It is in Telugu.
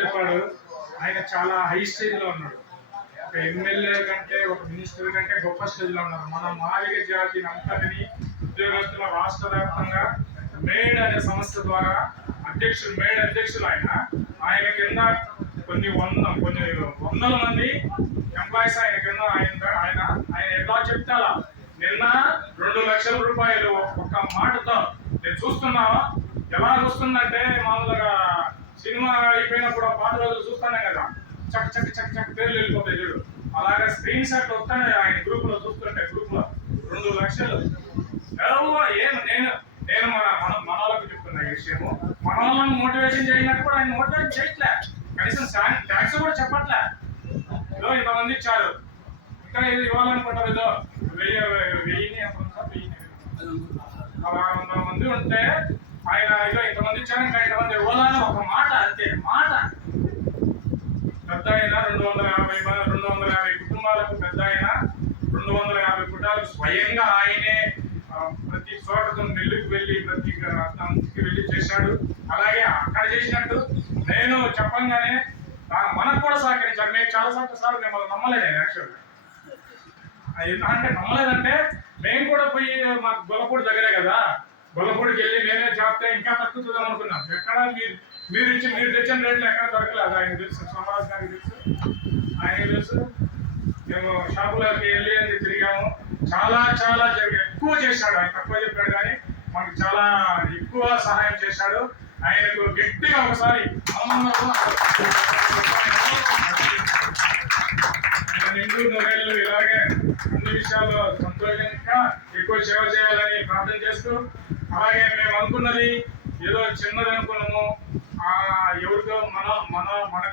చెప్పాడు. ఆయన చాలా హై స్టేజ్ లో ఉన్నాడు. ఒక ఎమ్మెల్యే కంటే, ఒక మినిస్టర్ కంటే గొప్ప స్టేజ్ లో ఉన్నారు. మన మాదిగ జాతిని అంతటిని ఉద్యోగస్తుల రాష్ట్ర వ్యాప్తంగా మేడ్ అనే సంస్థ ద్వారా మేడ్ అధ్యక్షులు ఆయన కింద కొన్ని వందల మంది ఎంప్లాయీస్ ఆయన కింద ఆయన ఎట్లా చెప్తారా. నిన్న 2 లక్షల రూపాయలు ఒక్క మాటతో నేను చూస్తున్నా. ఎలా చూస్తుందంటే మామూలుగా సినిమా అయిపోయినప్పుడు పాత రోజులు చూస్తానే కదా, చక్ చక్ చక్ చక్ పేర్లు వెళ్ళిపోతాయి చూడు, అలాగే స్క్రీన్ షాట్ వస్తానే ఆయన గ్రూప్ లో చూస్తుంటే గ్రూప్ లో 2 లక్షలు. నేను మన వాళ్ళకి చెప్తున్నా ఈ విషయము. మన వాళ్ళని మోటివేషన్ చేయనట్టు కూడా ఆయన మోటివేషన్ చేయట్లే, కనీసం ట్యాక్స్ కూడా చెప్పట్లే. ఏదో ఇంతమంది ఇచ్చారు, ఇంకా ఇది ఇవ్వాలనుకుంటారు. ఏదో 1600 మంది ఉంటే ఆయన ఏదో ఇంతమంది ఇచ్చారు, ఇంకా ఇంతమంది ఇవ్వాలని ఒక మాట, అంతే మాట. పెద్ద ఆయన 250 కుటుంబాలకు పెద్ద ఆయన 250 కుటుంబాలకు స్వయంగా ఆయనే ప్రతి చోట నెల్లుకి వెళ్ళి ప్రతి తంతికి వెళ్ళి చేశాడు. అలాగే అక్కడ చేసినట్టు నేను చెప్పంగానే మనకు కూడా సహకరించాడు. మేము చాలా సార్లు మిమ్మల్ని నమ్మలేదు యాక్చువల్గా. అంటే నమ్మలేదంటే మేము కూడా పోయి మాకు గొల్లపూడి దగ్గరే కదా, గొల్లపూడికి వెళ్ళి మేమే చేస్తే ఇంకా తక్కువ అనుకున్నాం. ఎక్కడ మీరు తెచ్చిన రేట్లు ఎక్కడ దొరకలేదు. ఆయన తెలుసు, సోమరాజు గారికి తెలుసు, ఆయన తెలుసు. మేము షాపులోకి వెళ్ళి తిరిగాము. చాలా ఎక్కువ చేశాడు. ఆయన తక్కువ చెప్పాడు కానీ మనకు చాలా ఎక్కువ సహాయం చేశాడు. ఆయనకు గట్టిగా ఒకసారి నిండు నూరేళ్ళు ఇలాగే అన్ని విషయాల్లో సంతోషంగా ఎక్కువ సేవ చేయాలని ప్రార్థన చేస్తూ, అలాగే మేము అనుకున్నది ఏదో చిన్నది అనుకున్నాము, ఎవరితో మన